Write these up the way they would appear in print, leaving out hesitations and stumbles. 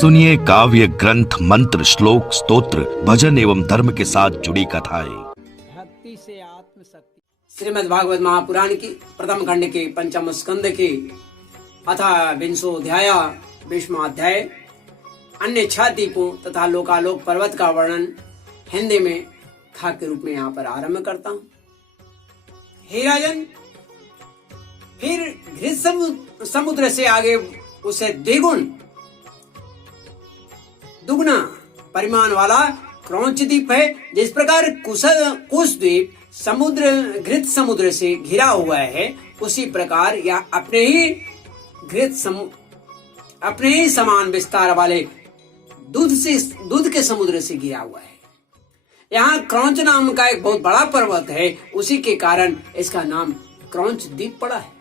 सुनिए काव्य ग्रंथ, मंत्र, श्लोक, स्तोत्र, भजन एवं धर्म के साथ जुड़ी कथाएं। भक्ति से आत्मशक्ति। श्रीमद् भागवत महापुराण की प्रथम खंड के पंचम स्कंद के अथा विंशोध्याय 20वां अध्याय अन्य 6 द्वीपों तथा लोकालोक पर्वत का वर्णन हिंदी में कथा के रूप में यहाँ पर आरंभ करता हूँ। हे राजन, फिर घृत समुद्र से आगे उसे दुगना परिमाण वाला क्रौंच द्वीप है। जिस प्रकार कुश द्वीप घृत समुद्र से घिरा हुआ है, उसी प्रकार यह अपने ही समान विस्तार वाले दूध के समुद्र से घिरा हुआ है। यहाँ क्रौंच नाम का एक बहुत बड़ा पर्वत है, उसी के कारण इसका नाम क्रौंच द्वीप पड़ा है।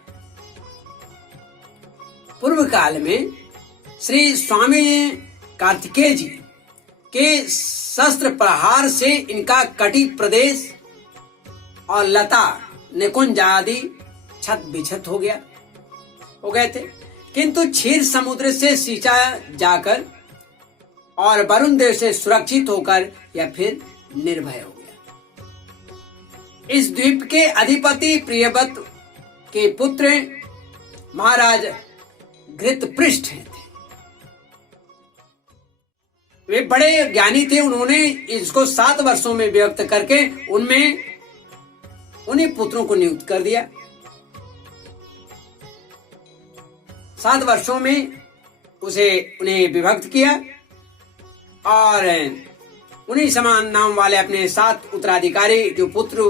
पूर्व काल में श्री स्वामी कार्तिकेय जी के शस्त्र प्रहार से इनका कटी प्रदेश और लता निकुंज आदि छत बिछत हो गए थे, किंतु क्षीर समुद्र से सींचा जाकर और वरुण देव से सुरक्षित होकर यह फिर निर्भय हो गया। इस द्वीप के अधिपति प्रियव्रत के पुत्र महाराज घृतपृष्ठ थे। वे बड़े ज्ञानी थे। उन्होंने इसको 7 वर्षों में विभक्त करके उन्हीं पुत्रों को नियुक्त कर दिया। 7 वर्षों में उन्हें विभक्त किया और उन्हीं समान नाम वाले अपने 7 उत्तराधिकारी जो पुत्र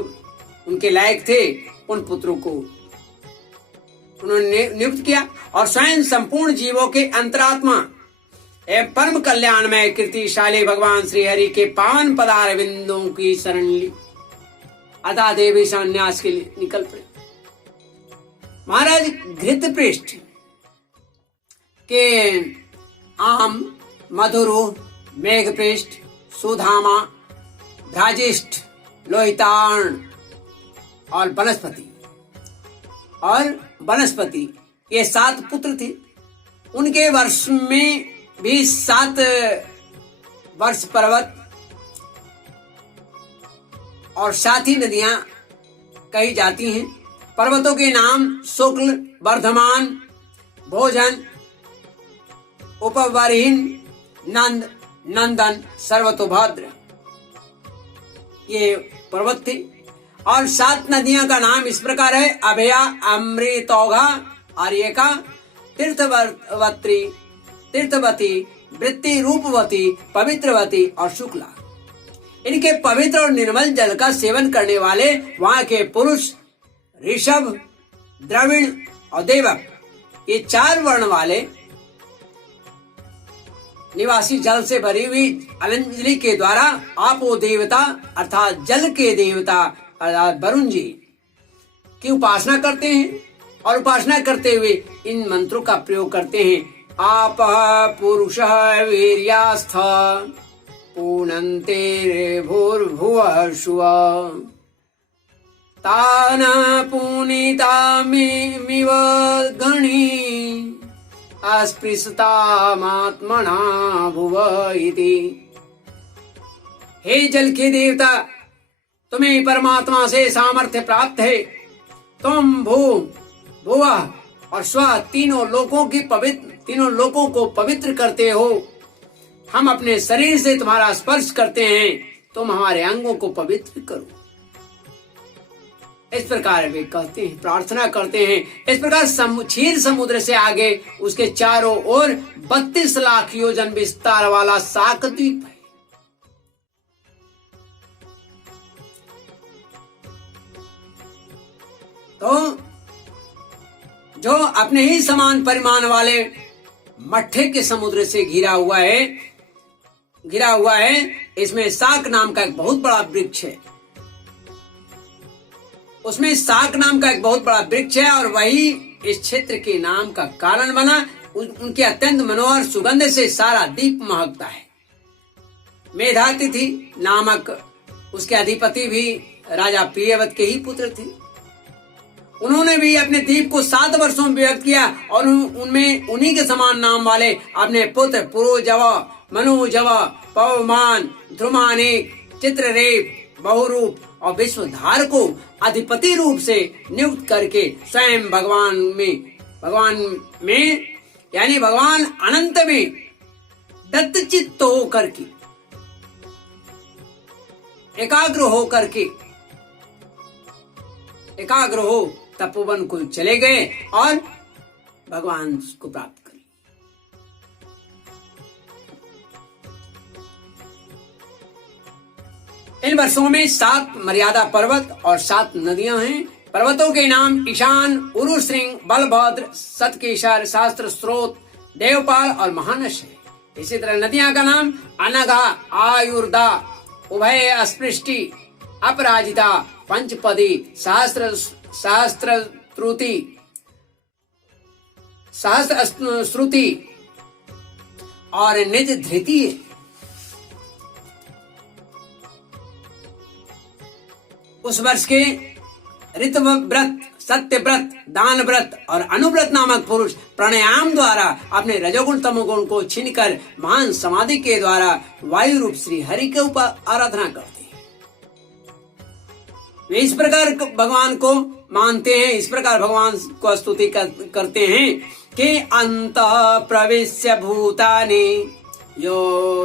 उनके लायक थे, उन पुत्रों को उन्होंने नियुक्त किया और स्वयं संपूर्ण जीवों के अंतरात्मा एवं परम कल्याण में कीर्तिशाली भगवान श्री हरि के पावन पदार बिंदुओं की शरण ली। अतः देवी संन्यास के लिए निकल पड़े। महाराज घृतपृष्ठ के आम, मधुरु, मेघपृष्ठ, सुधामा, भ्राजिष्ठ, लोहितार्ण और वनस्पति ये 7 पुत्र थे। उनके वर्ष में भी 7 वर्ष पर्वत और 7 ही नदियां कही जाती हैं। पर्वतों के नाम शुक्ल, वर्धमान, भोजन, उपवरहीन, नंद, नंदन, सर्वतोभद्र ये पर्वत थे। और 7 नदियां का नाम इस प्रकार है: अभया, अमृतौघा, आर्यका, तीर्थवती, वृत्ति, रूपवती, पवित्रवती और शुक्ला। इनके पवित्र और निर्मल जल का सेवन करने वाले वहां के पुरुष ऋषभ, द्रविड़ और देवक ये 4 वर्ण वाले निवासी जल से भरी हुई अलंजलि के द्वारा आपो देवता अर्थात जल के देवता अर्थात वरुण जी की उपासना करते हैं और उपासना करते हुए इन मंत्रों का प्रयोग करते हैं। आप पुरुष वीर्यास्थ पूर्णन्ते भूर्भुवः शुवः तान पुनीतामिव गणी अस्पृशतामात्मना भुव इति। हे जल के देवता, तुम्हें परमात्मा से सामर्थ्य प्राप्त है। तुम भुवः और स्व तीनों लोकों को पवित्र करते हो। हम अपने शरीर से तुम्हारा स्पर्श करते हैं, तुम हमारे अंगों को पवित्र करो। इस प्रकार वे कहते हैं, प्रार्थना करते हैं। इस प्रकार क्षीर समुद्र से आगे उसके चारों ओर 32 लाख योजन विस्तार वाला शाक द्वीप है। तो जो अपने ही समान परिमाण वाले मट्ठे के समुद्र से घिरा हुआ है, इसमें शाक नाम का एक बहुत बड़ा वृक्ष है। उसमें शाक नाम का एक बहुत बड़ा वृक्ष है और वही इस क्षेत्र के नाम का कारण बना। उनके अत्यंत मनोहर सुगंध से सारा द्वीप महकता है। मेधातिथि नामक उसके अधिपति भी राजा प्रियव्रत के ही पुत्र थे उन्होंने भी अपने द्वीप को 7 वर्षों में विभक्त किया और उनमें उन्हीं के समान नाम वाले अपने पुत्र पुरोजव, मनुजव, पवमान, ध्रुमानेक, चित्ररेप, बहुरूप और विश्वधार को अधिपति रूप से नियुक्त करके स्वयं भगवान में यानी भगवान अनंत में दत्तचित्त होकर के एकाग्र हो तपोवन को चले गए और भगवान को प्राप्त कर। इन वर्षों में 7 मर्यादा पर्वत और 7 नदियां हैं। पर्वतों के नाम ईशान, उरुश्रृंग, बलभद्र, सतकेशर, शास्त्र स्रोत, देवपाल और महानस है। इसी तरह नदियां का नाम अनघा, आयुर्दा, उभय अस्पृष्टि, अपराजिता, पंचपदी, सहस्त्र श्रुति और निज धृति है। उस वर्ष के ऋतव्रत, सत्यव्रत, दानव्रत और अनुव्रत नामक पुरुष प्राणायाम द्वारा अपने रजोगुण तमोगुण को छीनकर महान समाधि के द्वारा वायु रूप श्री हरि के ऊपर आराधना करते हैं। वे इस प्रकार भगवान को मानते हैं, इस प्रकार भगवान को स्तुति करते हैं कि अंत प्रविश्य भूतानि यो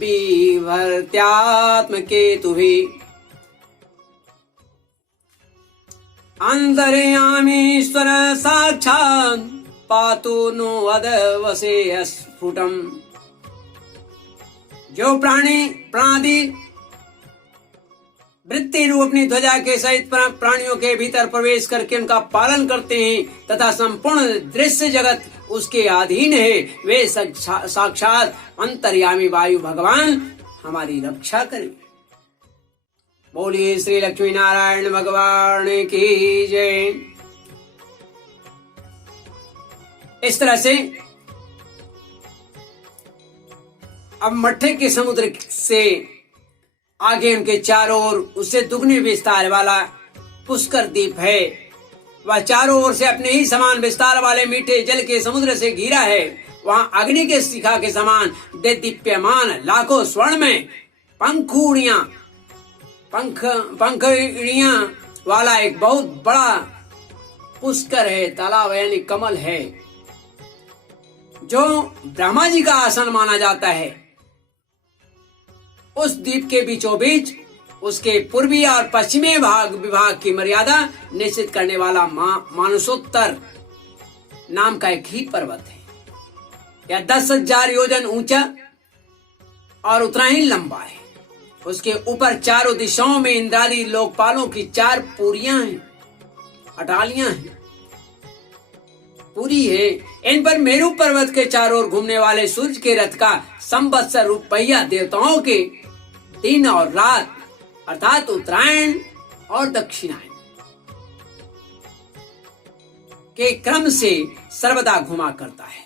विभर्त्यात्म केतुभिः अंतर्यामीश्वर साक्षात् पातु नो अदवसे स्फुटम। जो प्राणी वृत्ति रूप अपनी ध्वजा के सहित प्राणियों के भीतर प्रवेश करके उनका पालन करते हैं तथा संपूर्ण दृश्य जगत उसके अधीन है, वे साक्षात अंतर्यामी वायु भगवान हमारी रक्षा करें। बोलिए श्री लक्ष्मी नारायण भगवान की जय। इस तरह से अब मट्ठे के समुद्र से आगे उनके चारों ओर उससे दुगने विस्तार वाला पुष्कर द्वीप है। वह चारों ओर से अपने ही समान विस्तार वाले मीठे जल के समुद्र से घिरा है। वहां अग्नि के शिखा के समान दीप्यमान लाखों स्वर्ण में पंखुड़ियां वाला एक बहुत बड़ा पुष्कर है, तालाब यानी कमल है, जो ब्रह्मा जी का आसन माना जाता है। उस द्वीप के बीचों बीच उसके पूर्वी और पश्चिमी विभाग की मर्यादा निश्चित करने वाला मानसोत्तर नाम का एक ही पर्वत है। यह 10,000 योजन ऊंचा और उतना ही लंबा है। उसके ऊपर चारों दिशाओं में इंद्रादी लोकपालों की 4 पुरियां हैं, अटालियां हैं, पूरी है। इन पर मेरू पर्वत के चारों ओर घूमने वाले सूर्य के रथ का संवत्सर रूप पहिया देवताओं के दिन और रात अर्थात उत्तरायण और दक्षिणायन के क्रम से सर्वदा घुमा करता है।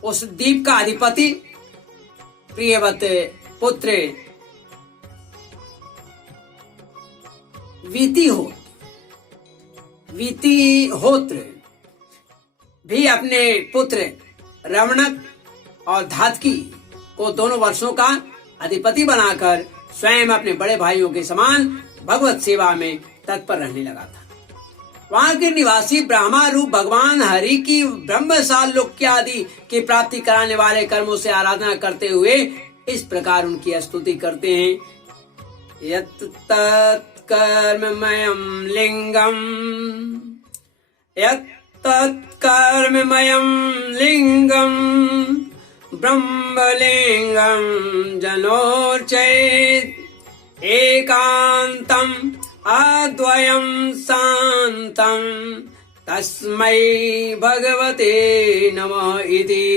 उस द्वीप का अधिपति प्रियवत पुत्र वीतिहोत्र भी अपने पुत्र रवणक और धातकी को दोनों वर्षों का अधिपति बनाकर स्वयं अपने बड़े भाइयों के समान भगवत सेवा में तत्पर रहने लगा था। वहां के निवासी ब्रह्मा रूप भगवान हरि की ब्रह्मसाल लोक आदि की प्राप्ति कराने वाले कर्मों से आराधना करते हुए इस प्रकार उनकी स्तुति करते हैं। यत् तत्कर्ममयं लिंगम, यत् तत्कर्ममयं लिंगम ब्रह्मलिंगम जनोर्चेत् एकांतम अद्वयं शांतं तस्मै भगवते नमः इति।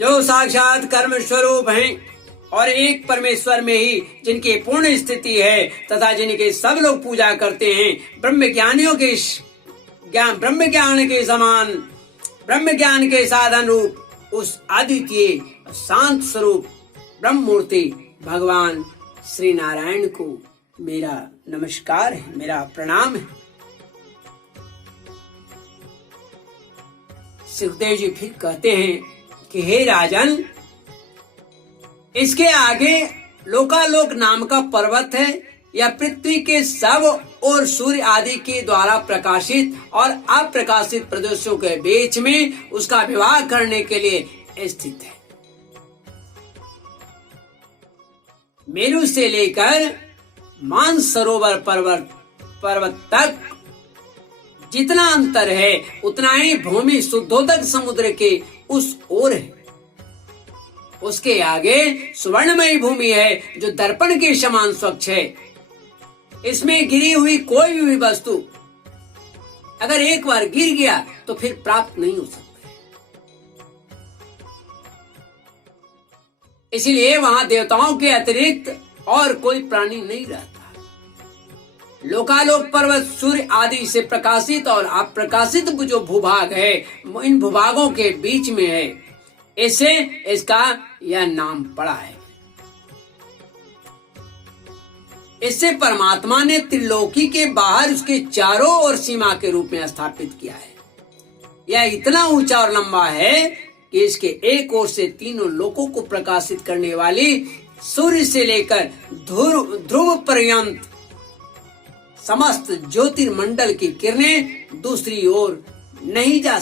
जो साक्षात कर्म स्वरूप हैं और एक परमेश्वर में ही जिनकी पूर्ण स्थिति है तथा जिनके सब लोग पूजा करते हैं, ब्रह्म ज्ञान के समान ब्रह्म ज्ञान के साधन रूप उस अद्वितीय शांत स्वरूप ब्रह्म मूर्ति भगवान श्री नारायण को मेरा नमस्कार है, मेरा प्रणाम है। सुखदेव जी फिर कहते हैं कि हे राजन, इसके आगे लोकालोक नाम का पर्वत है, या पृथ्वी के सब और सूर्य आदि के द्वारा प्रकाशित और अप्रकाशित प्रदेशों के बीच में उसका विवाह करने के लिए स्थित है। मेरु से लेकर मानसरोवर पर्वत तक जितना अंतर है उतना ही भूमि शुद्धोदक समुद्र के उस ओर है। उसके आगे सुवर्णमयी भूमि है जो दर्पण के समान स्वच्छ है। इसमें गिरी हुई कोई भी वस्तु अगर एक बार गिर गया तो फिर प्राप्त नहीं हो सकती। इसीलिए वहां देवताओं के अतिरिक्त और कोई प्राणी नहीं रहता। लोकालोक पर्वत सूर्य आदि से प्रकाशित और अप्रकाशित जो भूभाग है, इन भूभागों के बीच में है, इससे इसका यह नाम पड़ा है। इससे परमात्मा ने त्रिलोकी के बाहर उसके चारों ओर सीमा के रूप में स्थापित किया है। यह इतना ऊंचा और लंबा है कि इसके एक ओर से तीनों लोकों को प्रकाशित करने वाली सूर्य से लेकर ध्रुव पर्यंत समस्त ज्योतिर्मंडल की किरणें दूसरी ओर नहीं जा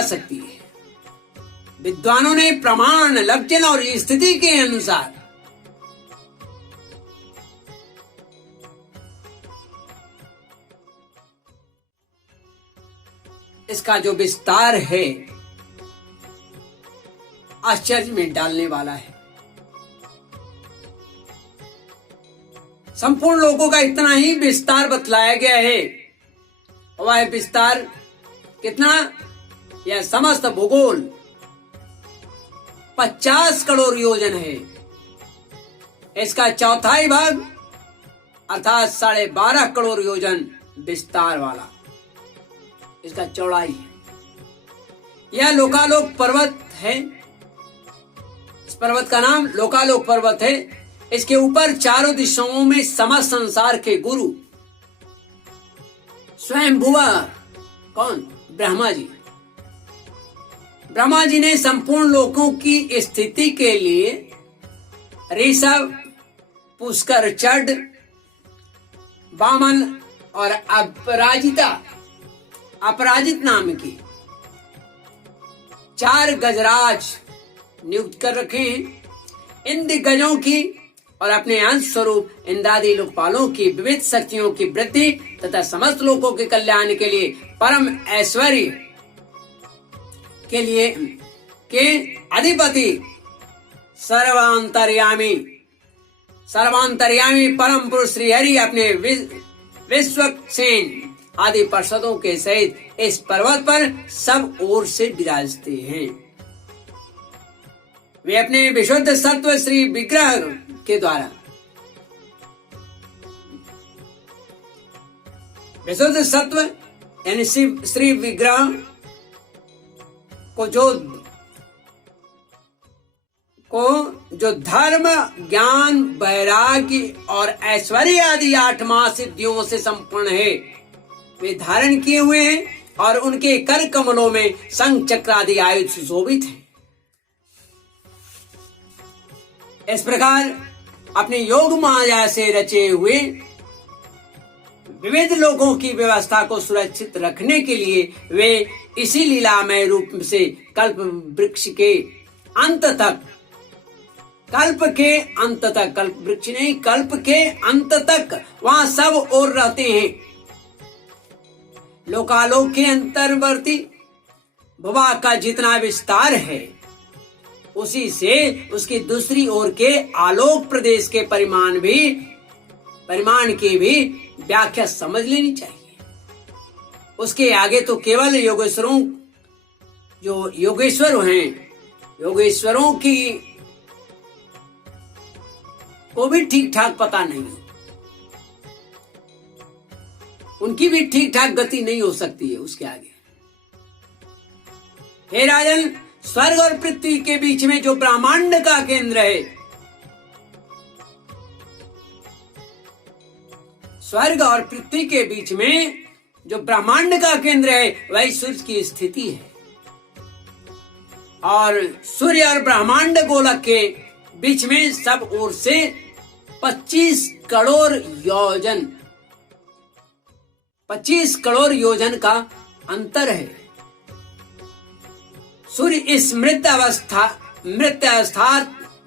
सकती है। विद्वानों ने प्रमाण, लक्षण और स्थिति के अनुसार इसका जो विस्तार है आश्चर्य में डालने वाला है। संपूर्ण लोगों का इतना ही विस्तार बतलाया गया है। वह विस्तार कितना? यह समस्त भूगोल 50 करोड़ योजन है। इसका चौथाई भाग अर्थात 12.5 करोड़ योजन विस्तार वाला इसका चौड़ाई है। यह लोकालोक पर्वत है। इस पर्वत का नाम लोकालोक पर्वत है। इसके ऊपर चारों दिशाओं में समस्त संसार के गुरु स्वयं भुवा कौन? ब्रह्मा जी। ब्रह्मा जी ने संपूर्ण लोकों की स्थिति के लिए ऋषभ, पुष्कर, चढ़, वामन और अपराजित नाम की 4 गजराज नियुक्त कर रखे हैं। इन दिग्गजों की और अपने अंश स्वरूप इंद्रादि लोकपालों की विविध शक्तियों की वृद्धि तथा समस्त लोगों के कल्याण के लिए परम ऐश्वर्य के लिए के अधिपति सर्वांतर्यामी परम पुरुष श्री हरि अपने विश्वक्सेन आदि पार्षदों के सहित इस पर्वत पर सब ओर से विराजते हैं। वे अपने विशुद्ध सत्व श्री विग्रह के द्वारा विशुद्ध सत्व यानी श्री विग्रह को जो धर्म, ज्ञान, वैराग्य और ऐश्वर्य आदि 8 महासिद्धियों से संपन्न है, वे धारण किए हुए हैं और उनके कर कमलों में शंख चक्र आदि आयुध सुशोभित हैं। इस प्रकार अपने योग माया से रचे हुए विविध लोगों की व्यवस्था को सुरक्षित रखने के लिए वे इसी लीलामय रूप से कल्प वृक्ष के अंत तक, कल्प वृक्ष नहीं, कल्प के अंत तक वहां सब ओर रहते हैं। लोकालोक के अंतर्वर्ती भुवा का जितना विस्तार है, उसी से उसकी दूसरी ओर के आलोक प्रदेश के परिमाण की भी व्याख्या समझ लेनी चाहिए। उसके आगे तो केवल योगेश्वरों की को भी ठीक ठाक पता नहीं, उनकी भी ठीक ठाक गति नहीं हो सकती है उसके आगे। हे राजन, स्वर्ग और पृथ्वी के बीच में जो ब्रह्मांड का केंद्र है, स्वर्ग और पृथ्वी के बीच में जो ब्रह्मांड का केंद्र है वही सूर्य की स्थिति है। और सूर्य और ब्रह्मांड गोलक के बीच में सब ओर से 25 करोड़ योजन 25 करोड़ योजन का अंतर है। सूर्य इस मृत अवस्था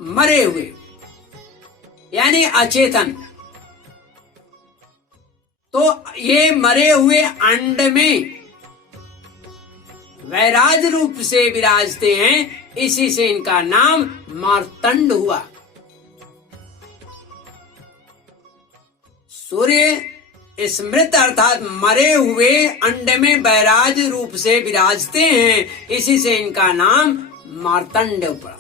मरे हुए यानी अचेतन, तो ये मरे हुए अंड में वैराज रूप से विराजते हैं, इसी से इनका नाम मार्तंड हुआ। सूर्य इस मृत अर्थात मरे हुए अंड में वैराज रूप से विराजते हैं, इसी से इनका नाम मार्तंड पड़ा।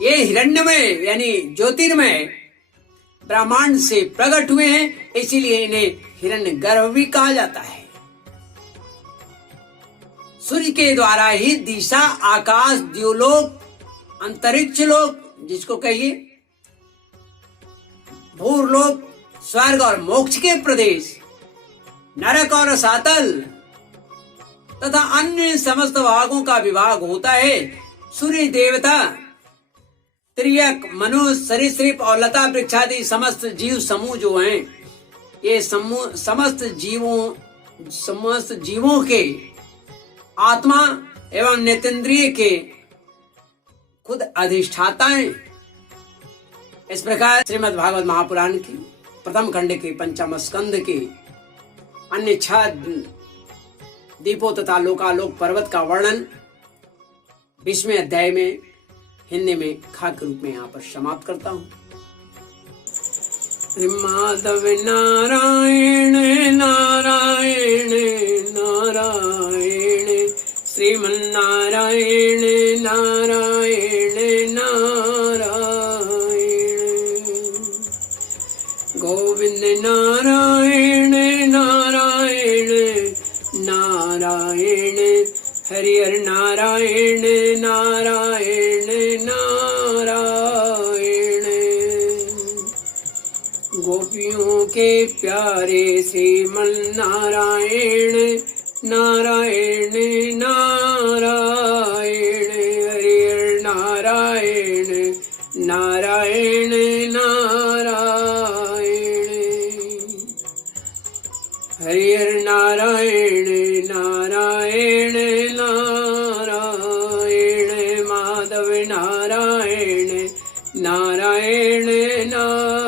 ये हिरण्यमय यानी ज्योतिर्मय ब्रह्मांड से प्रकट हुए हैं, इसीलिए इन्हें हिरण्यगर्भ भी कहा जाता है। सूर्य के द्वारा ही दिशा, आकाश, द्युलोक, अंतरिक्ष लोक जिसको कहिए, भूरलोक, स्वर्ग और मोक्ष के प्रदेश, नरक और सातल तथा अन्य समस्त भागों का विभाग होता है। सूर्य देवता, त्रियक, मनुष्य, सरीसृप और लता वृक्षादि समस्त जीव समूह जो हैं, ये समूह समस्त जीवों के आत्मा एवं नेतेंद्रिय के खुद अधिष्ठाता हैं। इस प्रकार श्रीमद् भागवत महापुराण की प्रथम खंड के पंचम स्कंद के अन्य 6 दीपों तथा लोकालोक पर्वत का वर्णन 20वें अध्याय में हिंदी में खाक रूप में यहाँ पर समाप्त करता हूँ। माधव नारायण नारायण नारायण, श्रीमन्नारायण नारायण नारायण, गोविंद नारायण नारायण नारायण, हरि हरि नारायण नारायण नारायण, गोपियों के प्यारे श्रीमन्नारायण नारायण नारायण, हरि हरि नारायण नारायण नारायण, हरि हरि नारायण नारायण नारायण, माधव नारायण नारायण नारायण।